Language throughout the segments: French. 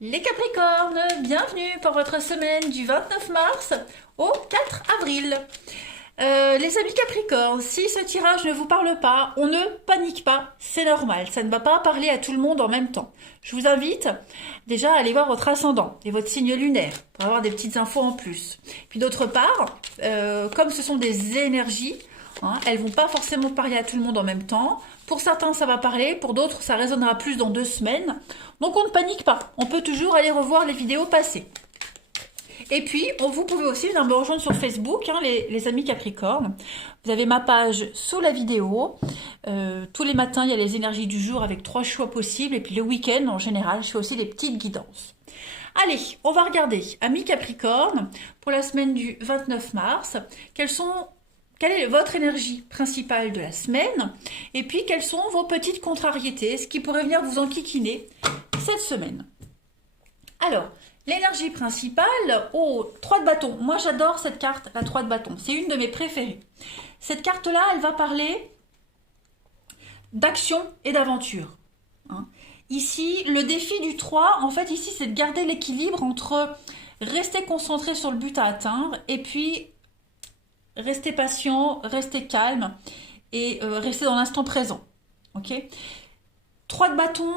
Les Capricornes, bienvenue pour votre semaine du 29 mars au 4 avril. Les amis Capricornes, si ce tirage ne vous parle pas, on ne panique pas, c'est normal, ça ne va pas parler à tout le monde en même temps. Je vous invite déjà à aller voir votre ascendant et votre signe lunaire pour avoir des petites infos en plus. Puis d'autre part, comme ce sont des énergies, elles vont pas forcément parler à tout le monde en même temps. Pour certains, ça va parler, pour d'autres, ça résonnera plus dans 2 semaines. Donc on ne panique pas, on peut toujours aller revoir les vidéos passées. Et puis, vous pouvez aussi me rejoindre sur Facebook, les amis Capricornes. Vous avez ma page sous la vidéo. Tous les matins, il y a les énergies du jour avec 3 choix possibles. Et puis le week-end, en général, je fais aussi des petites guidances. Allez, on va regarder, amis Capricornes, pour la semaine du 29 mars, quelle est votre énergie principale de la semaine, et puis quelles sont vos petites contrariétés, ce qui pourrait venir vous enquiquiner cette semaine. Alors, l'énergie principale, 3 de bâton. Moi, j'adore cette carte, la 3 de bâton. C'est une de mes préférées. Cette carte-là, elle va parler d'action et d'aventure. Ici, le défi du 3, en fait, ici, c'est de garder l'équilibre entre rester concentré sur le but à atteindre et puis rester patient, rester calme et rester dans l'instant présent. Ok ? 3 de bâton,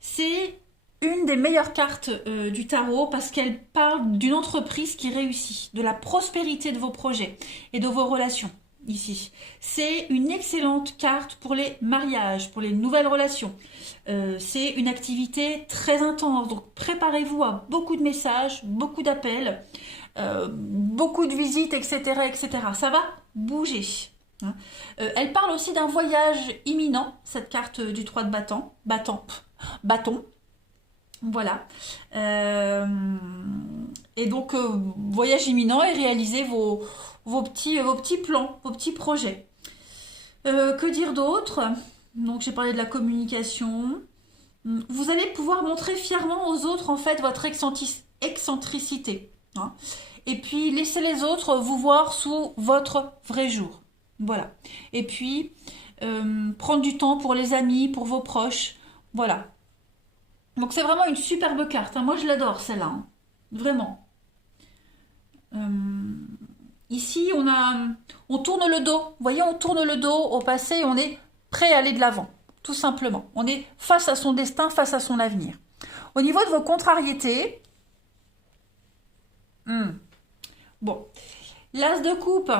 c'est une des meilleures cartes du tarot parce qu'elle parle d'une entreprise qui réussit, de la prospérité de vos projets et de vos relations ici. C'est une excellente carte pour les mariages, pour les nouvelles relations. C'est une activité très intense, donc préparez-vous à beaucoup de messages, beaucoup d'appels, beaucoup de visites, etc., etc. Ça va bouger. Elle parle aussi d'un voyage imminent, cette carte du 3 de bâton. Voilà. Et donc, voyage imminent et réaliser vos petits plans, vos petits projets. Que dire d'autre? Donc, j'ai parlé de la communication. Vous allez pouvoir montrer fièrement aux autres, en fait, votre excentricité. Et puis, laissez les autres vous voir sous votre vrai jour. Voilà. Et puis, prendre du temps pour les amis, pour vos proches. Voilà. Donc c'est vraiment une superbe carte. Moi je l'adore celle-là. Vraiment. Ici on tourne le dos. Vous voyez, on tourne le dos au passé et on est prêt à aller de l'avant. Tout simplement. On est face à son destin, face à son avenir. Au niveau de vos contrariétés, bon, l'as de coupe.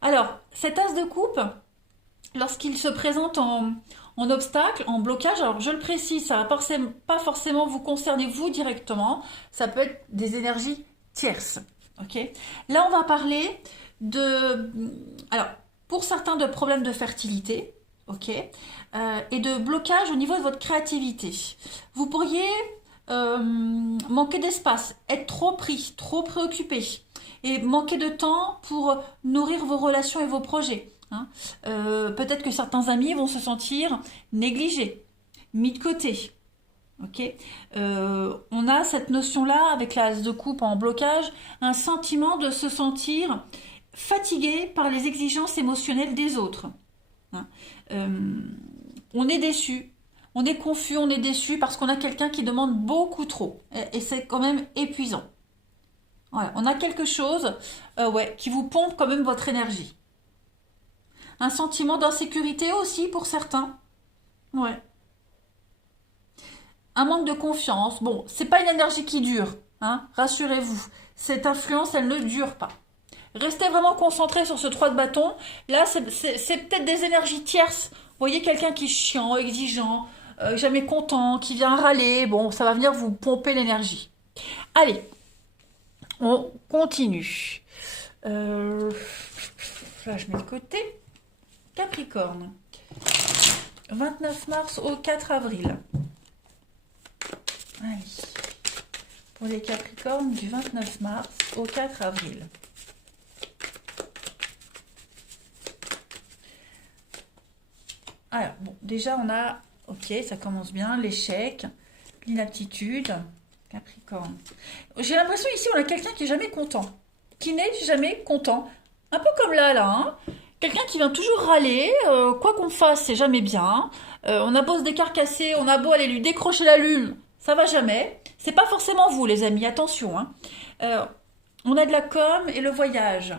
Alors, cet as de coupe, lorsqu'il se présente en obstacle, en blocage, alors je le précise, ça va pas forcément vous concerner vous directement, ça peut être des énergies tierces. Ok. Là, on va parler alors pour certains de problèmes de fertilité, ok, et de blocage au niveau de votre créativité. Vous pourriez manquer d'espace, être trop pris, trop préoccupé, et manquer de temps pour nourrir vos relations et vos projets. Peut-être que certains amis vont se sentir négligés, mis de côté. Ok. On a cette notion-là avec l'as de coupe en blocage, un sentiment de se sentir fatigué par les exigences émotionnelles des autres. On est déçu, on est confus, on est déçu parce qu'on a quelqu'un qui demande beaucoup trop et c'est quand même épuisant. Voilà, on a quelque chose qui vous pompe quand même votre énergie. Un sentiment d'insécurité aussi pour certains. Ouais. Un manque de confiance. Bon, c'est pas une énergie qui dure, rassurez-vous. Cette influence, elle ne dure pas. Restez vraiment concentré sur ce 3 de bâton. Là, c'est peut-être des énergies tierces. Vous voyez quelqu'un qui est chiant, exigeant, jamais content, qui vient râler. Bon, ça va venir vous pomper l'énergie. Allez, on continue. Là, je mets de côté. Capricorne. 29 mars au 4 avril. Allez. Pour les Capricornes du 29 mars au 4 avril. Alors, bon, déjà on a, ok, ça commence bien, l'échec, l'inaptitude, Capricorne. J'ai l'impression ici on a quelqu'un qui est jamais content, qui n'est jamais content. Un peu comme là, quelqu'un qui vient toujours râler, quoi qu'on fasse, c'est jamais bien. On a beau se décarcasser, on a beau aller lui décrocher la lune, ça va jamais. C'est pas forcément vous, les amis, attention, hein. On a de la com et le voyage.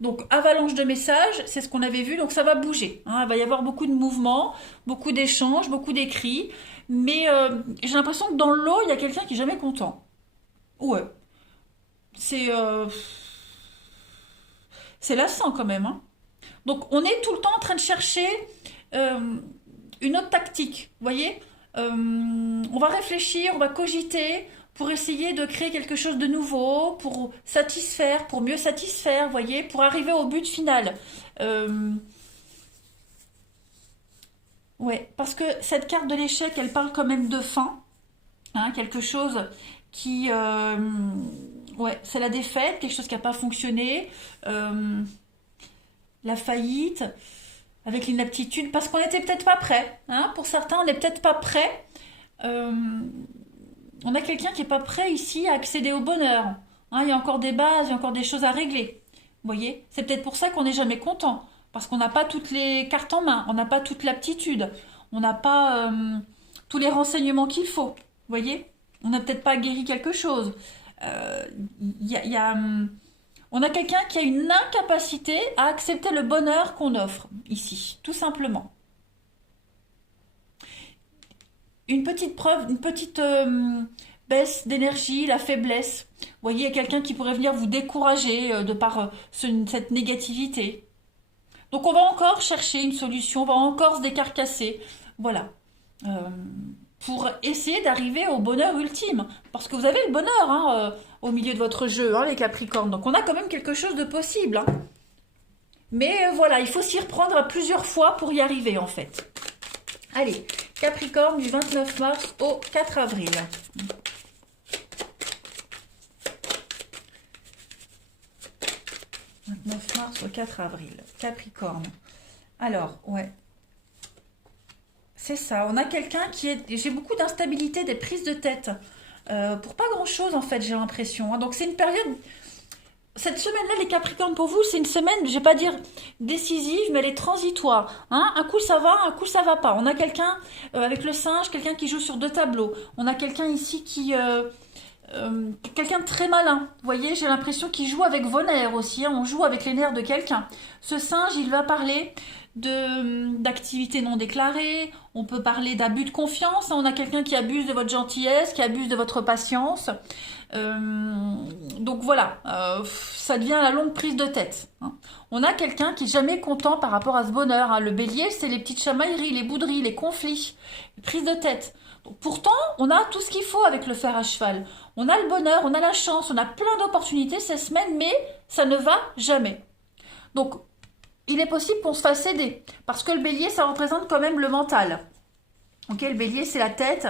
Donc, avalanche de messages, c'est ce qu'on avait vu, donc ça va bouger, hein. Il va y avoir beaucoup de mouvements, beaucoup d'échanges, beaucoup d'écrits. Mais j'ai l'impression que dans le lot, il y a quelqu'un qui est jamais content. Ouais, c'est c'est lassant quand même, hein. Donc, on est tout le temps en train de chercher euh, une autre tactique, vous voyez. On va réfléchir, on va cogiter pour essayer de créer quelque chose de nouveau, pour satisfaire, pour mieux satisfaire, vous voyez, pour arriver au but final. Euh, ouais, parce que cette carte de l'échec, elle parle quand même de fin, hein, quelque chose qui... ouais, c'est la défaite, quelque chose qui n'a pas fonctionné, la faillite, avec l'inaptitude, parce qu'on n'était peut-être pas prêt, hein. Pour certains, on n'est peut-être pas prêt. Euh, on a quelqu'un qui n'est pas prêt ici à accéder au bonheur, hein. Il y a encore des bases, il y a encore des choses à régler. Vous voyez, c'est peut-être pour ça qu'on n'est jamais content, parce qu'on n'a pas toutes les cartes en main, on n'a pas toute l'aptitude, on n'a pas tous les renseignements qu'il faut. Vous voyez, on n'a peut-être pas guéri quelque chose. Euh, il y a, on a quelqu'un qui a une incapacité à accepter le bonheur qu'on offre ici, tout simplement. Une petite preuve, une petite baisse d'énergie, la faiblesse. Vous voyez, il y a quelqu'un qui pourrait venir vous décourager de par cette négativité. Donc on va encore chercher une solution, on va encore se décarcasser. Voilà. Euh, pour essayer d'arriver au bonheur ultime. Parce que vous avez le bonheur, hein, au milieu de votre jeu, hein, les Capricornes. Donc on a quand même quelque chose de possible, hein. Mais voilà, il faut s'y reprendre à plusieurs fois pour y arriver en fait. Allez, Capricorne du 29 mars au 4 avril. 29 mars au 4 avril. Capricorne. Alors, ouais. C'est ça. On a quelqu'un qui est... J'ai beaucoup d'instabilité, des prises de tête. Pour pas grand-chose, en fait, j'ai l'impression, hein. Donc, c'est une période... Cette semaine-là, les Capricornes, pour vous, c'est une semaine, je vais pas dire décisive, mais elle est transitoire, hein. Un coup, ça va, un coup, ça va pas. On a quelqu'un, avec le singe, quelqu'un qui joue sur deux tableaux. On a quelqu'un ici qui... quelqu'un de très malin, vous voyez, j'ai l'impression qu'il joue avec vos nerfs aussi, hein. On joue avec les nerfs de quelqu'un. Ce singe, il va parler d'activités non déclarées, on peut parler d'abus de confiance, hein. On a quelqu'un qui abuse de votre gentillesse, qui abuse de votre patience. Donc voilà, ça devient la longue prise de tête, hein. On a quelqu'un qui est jamais content par rapport à ce bonheur, hein. Le bélier, c'est les petites chamailleries, les bouderies, les conflits, les prises de tête. Donc, pourtant, on a tout ce qu'il faut avec le fer à cheval. On a le bonheur, on a la chance, on a plein d'opportunités ces semaines, mais ça ne va jamais. Donc, il est possible qu'on se fasse aider, parce que le bélier, ça représente quand même le mental. Ok, le bélier, c'est la tête,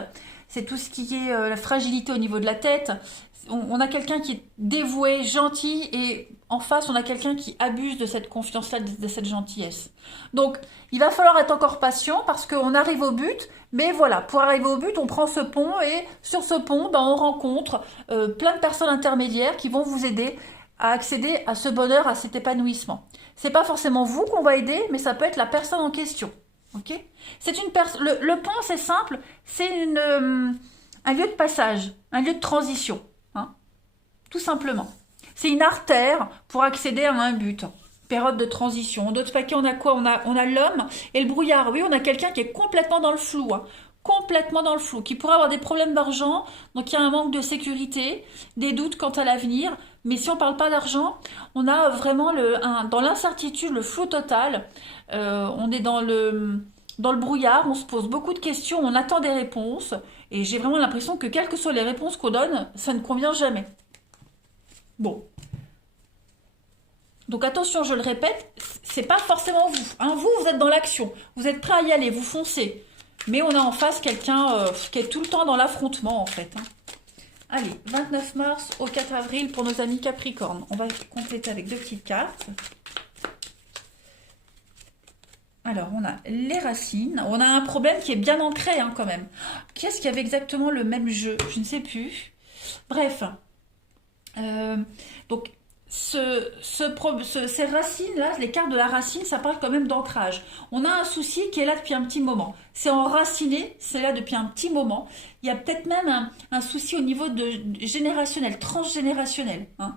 c'est tout ce qui est la fragilité au niveau de la tête. On a quelqu'un qui est dévoué, gentil, et en face, on a quelqu'un qui abuse de cette confiance-là, de cette gentillesse. Donc, il va falloir être encore patient, parce qu'on arrive au but, mais voilà, pour arriver au but, on prend ce pont, et sur ce pont, ben, on rencontre plein de personnes intermédiaires qui vont vous aider à accéder à ce bonheur, à cet épanouissement. C'est pas forcément vous qu'on va aider, mais ça peut être la personne en question. Ok, c'est une le pont, c'est simple, c'est un lieu de passage, un lieu de transition, hein, tout simplement. C'est une artère pour accéder à un but. Période de transition. D'autres paquets, on a quoi? On a l'homme et le brouillard. Oui, on a quelqu'un qui est complètement dans le flou, hein, complètement dans le flou, qui pourrait avoir des problèmes d'argent, donc il y a un manque de sécurité, des doutes quant à l'avenir. Mais si on ne parle pas d'argent, on a vraiment dans l'incertitude, le flou total. On est dans le brouillard, on se pose beaucoup de questions, on attend des réponses. Et j'ai vraiment l'impression que quelles que soient les réponses qu'on donne, ça ne convient jamais. Bon. Donc attention, je le répète, c'est pas forcément vous, hein. Vous êtes dans l'action, vous êtes prêt à y aller, vous foncez. Mais on a en face quelqu'un qui est tout le temps dans l'affrontement en fait, hein. Allez, 29 mars au 4 avril pour nos amis Capricorne. On va compléter avec deux petites cartes. Alors, on a les racines. On a un problème qui est bien ancré, hein, quand même. Qui est-ce qui avait exactement le même jeu? Je ne sais plus. Bref. Donc, ces racines-là, les cartes de la racine, ça parle quand même d'ancrage. On a un souci qui est là depuis un petit moment. C'est enraciné, c'est là depuis un petit moment. Il y a peut-être même un souci au niveau générationnel, transgénérationnel. Hein.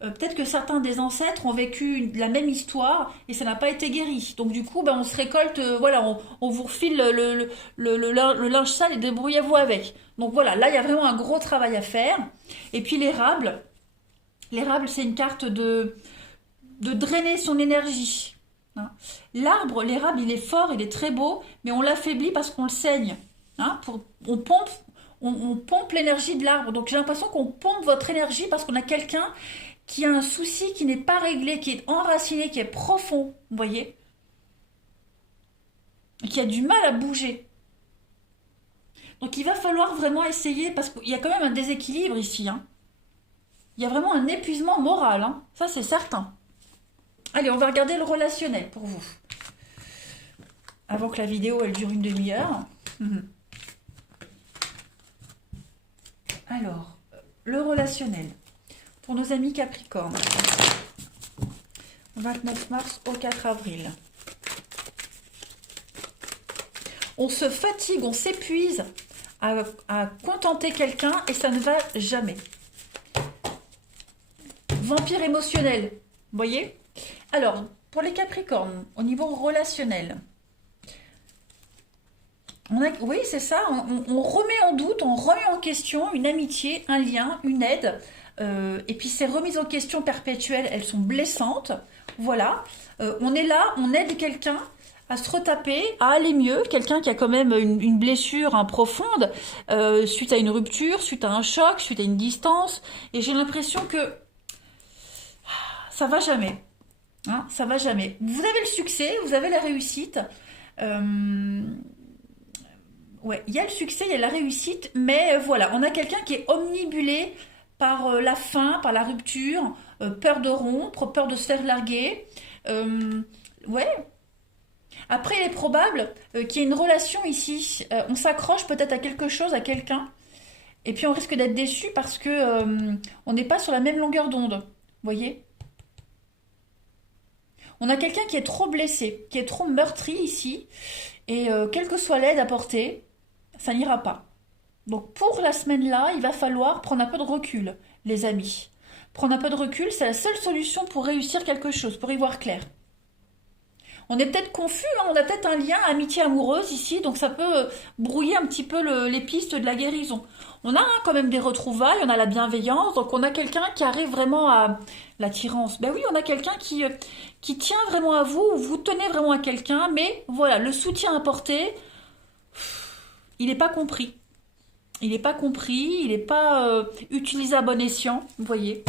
Peut-être que certains des ancêtres ont vécu la même histoire et ça n'a pas été guéri. Donc du coup, ben, on se récolte, voilà, on vous refile le linge sale et débrouillez-vous avec. Donc voilà, là il y a vraiment un gros travail à faire. Et puis l'érable. L'érable, c'est une carte de drainer son énergie. Hein. L'arbre, l'érable, il est fort, il est très beau, mais on l'affaiblit parce qu'on le saigne. Hein. On pompe l'énergie de l'arbre. Donc j'ai l'impression qu'on pompe votre énergie parce qu'on a quelqu'un qui a un souci qui n'est pas réglé, qui est enraciné, qui est profond, vous voyez, qui a du mal à bouger. Donc il va falloir vraiment essayer, parce qu'il y a quand même un déséquilibre ici. Hein. Il y a vraiment un épuisement moral, hein. Ça c'est certain. Allez, on va regarder le relationnel pour vous. Avant que la vidéo elle dure une demi-heure. Alors, le relationnel. Pour nos amis Capricorne. 29 mars au 4 avril. On se fatigue, on s'épuise à contenter quelqu'un et ça ne va jamais. Vampire émotionnel, vous voyez? Alors, pour les Capricornes, au niveau relationnel, oui, c'est ça, on remet en doute, on remet en question une amitié, un lien, une aide. Et puis ces remises en question perpétuelles, elles sont blessantes. Voilà, on est là, on aide quelqu'un à se retaper, à aller mieux. Quelqu'un qui a quand même une blessure profonde suite à une rupture, suite à un choc, suite à une distance. Et j'ai l'impression que ça va jamais. Hein, ça va jamais. Vous avez le succès, vous avez la réussite. Ouais, il y a le succès, il y a la réussite, mais voilà, on a quelqu'un qui est omnibulé par la faim, par la rupture, peur de rompre, peur de se faire larguer. Ouais. Après, il est probable qu'il y ait une relation ici. On s'accroche peut-être à quelque chose, à quelqu'un, et puis on risque d'être déçu parce que on n'est pas sur la même longueur d'onde. Vous voyez? On a quelqu'un qui est trop blessé, qui est trop meurtri ici, et quelle que soit l'aide apportée, ça n'ira pas. Donc pour la semaine-là, il va falloir prendre un peu de recul, les amis. Prendre un peu de recul, c'est la seule solution pour réussir quelque chose, pour y voir clair. On est peut-être confus, hein, on a peut-être un lien amitié amoureuse ici, donc ça peut brouiller un petit peu les pistes de la guérison. On a quand même des retrouvailles, on a la bienveillance, donc on a quelqu'un qui arrive vraiment à l'attirance. Ben oui, on a quelqu'un qui tient vraiment à vous, vous tenez vraiment à quelqu'un, mais voilà, le soutien apporté, il n'est pas compris. Il n'est pas compris, il n'est pas utilisé à bon escient, vous voyez.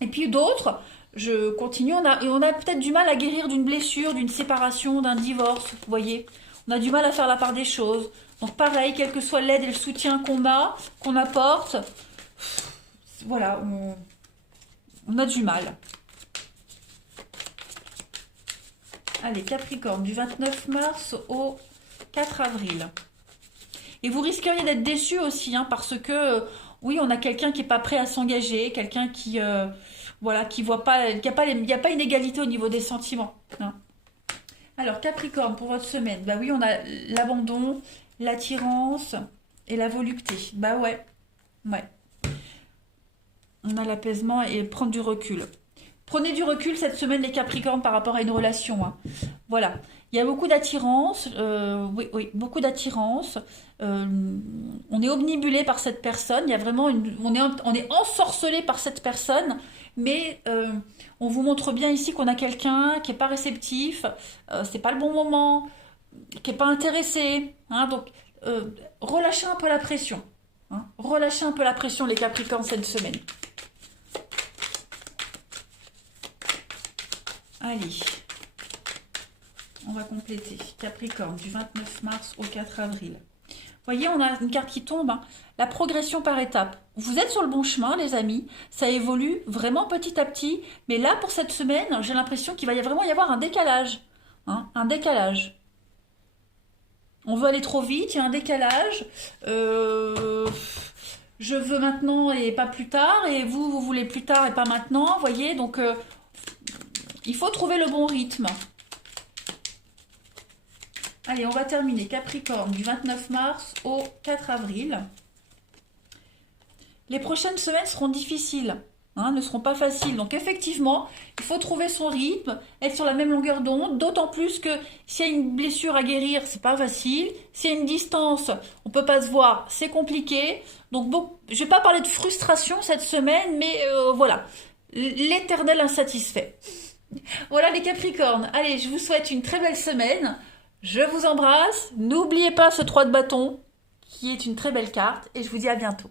Et puis d'autres, je continue, on a peut-être du mal à guérir d'une blessure, d'une séparation, d'un divorce, vous voyez. On a du mal à faire la part des choses. Donc pareil, quelle que soit l'aide et le soutien qu'on apporte, voilà, on a du mal. Allez, Capricorne, du 29 mars au 4 avril. Et vous risqueriez d'être déçu aussi, hein, parce que, oui, on a quelqu'un qui n'est pas prêt à s'engager, quelqu'un qui, voilà, qui voit pas, il n'y a pas une égalité au niveau des sentiments. Hein. Alors, Capricorne, pour votre semaine, bah oui, on a l'abandon, l'attirance et la volupté. Bah ouais, ouais. On a l'apaisement et prendre du recul. Prenez du recul cette semaine, les Capricornes, par rapport à une relation. Hein. Voilà. Il y a beaucoup d'attirance. Oui, beaucoup d'attirance. On est omnibulé par cette personne. Il y a vraiment on est ensorcelé par cette personne. Mais on vous montre bien ici qu'on a quelqu'un qui n'est pas réceptif. C'est pas le bon moment. Qui n'est pas intéressé. Hein, donc, relâchez un peu la pression. Hein, relâchez un peu la pression, les Capricornes, cette semaine. Allez, on va compléter. Capricorne, du 29 mars au 4 avril. Vous voyez, on a une carte qui tombe. Hein. La progression par étapes. Vous êtes sur le bon chemin, les amis. Ça évolue vraiment petit à petit. Mais là, pour cette semaine, j'ai l'impression qu'il va vraiment y avoir un décalage. Hein, un décalage. On veut aller trop vite, il y a un décalage. je veux maintenant et pas plus tard, et vous, vous voulez plus tard et pas maintenant, vous voyez, donc il faut trouver le bon rythme. Allez, on va terminer Capricorne du 29 mars au 4 avril. Les prochaines semaines seront difficiles, hein, ne seront pas faciles. Donc effectivement, il faut trouver son rythme, être sur la même longueur d'onde, d'autant plus que s'il y a une blessure à guérir, c'est pas facile. S'il y a une distance, on peut pas se voir, c'est compliqué. Donc bon, je vais pas parler de frustration cette semaine, mais voilà, l'éternel insatisfait. Voilà les Capricornes. Allez, je vous souhaite une très belle semaine. Je vous embrasse. N'oubliez pas ce 3 de bâton qui est une très belle carte et je vous dis à bientôt.